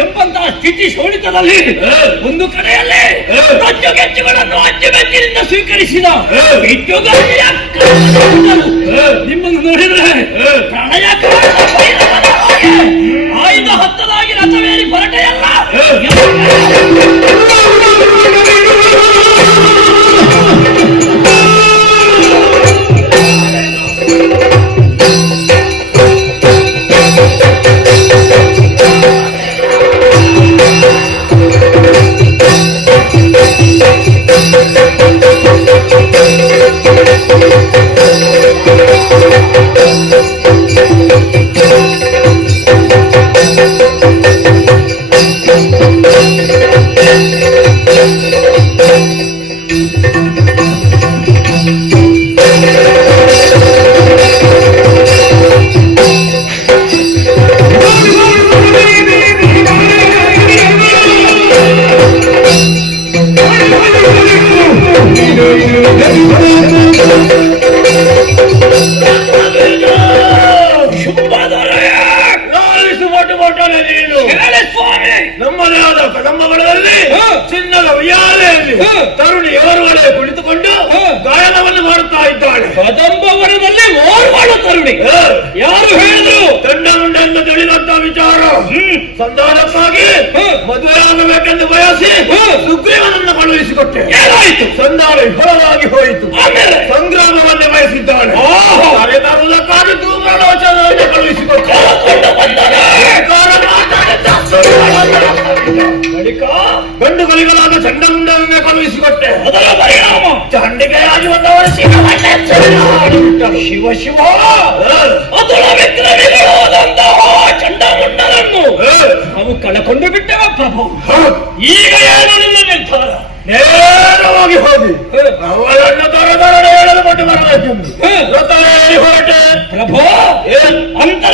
ಎಂಬಂತಹ ಸ್ಥಿತಿ ಶೋಣಿತದಲ್ಲಿ ಒಂದು ಕಡೆಯಲ್ಲಿ ರಾಜ್ಯ ಅಚ್ಚುಮೆಚ್ಚಿನಿಂದ ಸ್ವೀಕರಿಸಿದ. ನಿಮ್ಮನ್ನು ನೋಡಿದ್ರೆ ಪ್ರಣಯ ಆಯುಧ ಹತ್ತಲಾಗಿ ರಥವೇರಿ ಹೊರಟೆಯಲ್ಲ ನಮ್ಮದೇ ಆದ ಕದಂಬ ಹ. ಚಿನ್ನದ ಉಯ್ಯಾಲೆಯಲ್ಲಿ. ತರುಣಿ ಎವರುಗಳೇ ಕುಳಿತುಕೊಂಡು. ಗಾಯನವನ್ನು ಮಾಡುತ್ತಾ ಇದ್ದಾಳೆ ಕದಂಬ ಕದಂಬವರದಲ್ಲಿ ಓರ್ವಾಳು ತರುಣಿ. ಯಾರು ವಿಚಾರ ಸಂಧಾನಕ್ಕಾಗಿ ಮದುವೆಯಾಗಬೇಕೆಂದು ಬಯಸಿ ಸುಗ್ರೀವನನ್ನು ಕಳುಹಿಸಿಕೊಟ್ಟೆ. ಸಂಧಾನ ವಿಫಲವಾಗಿ ಹೋಯಿತು. ಸಂಗ್ರಾಮವನ್ನೇ ಬಯಸಿದ್ದಾನೆ ಓಹೋ. ತರುವುದಕ್ಕಾಗಿ ಧೂಮ್ರಲೋಚನವನ್ನು ಕಳುಹಿಸಿಕೊಟ್ಟೆ. ಕೊಂಡು ಬಂದನ ಅಧಿಕಾರ ಮಾತಾಡಿದ ಸುಳ್ಳುಗಳನ್ನು ಬಳಿಕ ಗಂಡು ಕಲಿಗಳಾದ ಚಂಡಮುಂಡನನ್ನೇ ಕಳುಹಿಸಿಕೊಟ್ಟೆ. ಚಂಡಿಕೆಯಾಗಿ ಬಂದವರು ಶಿವ ಶಿವ. ಶಿವ ಚಂಡಮುಂಡನನ್ನು ನಾವು ಕಳಕೊಂಡು ಬಿಟ್ಟವ ಪ್ರಭು. ಈಗ ಏನು ನಿನ್ನ ನಿರ್ಧಾರ? ನೇರವಾಗಿ ಹೋಗಿ. ಅವಳನ್ನು ದರ ದರ ಹೇಳಲು ಕೊಟ್ಟು ಬರಬೇಕೆಂದು ಹೊರಟೆ. ಪ್ರಭು ಏನ್? ಅಂತ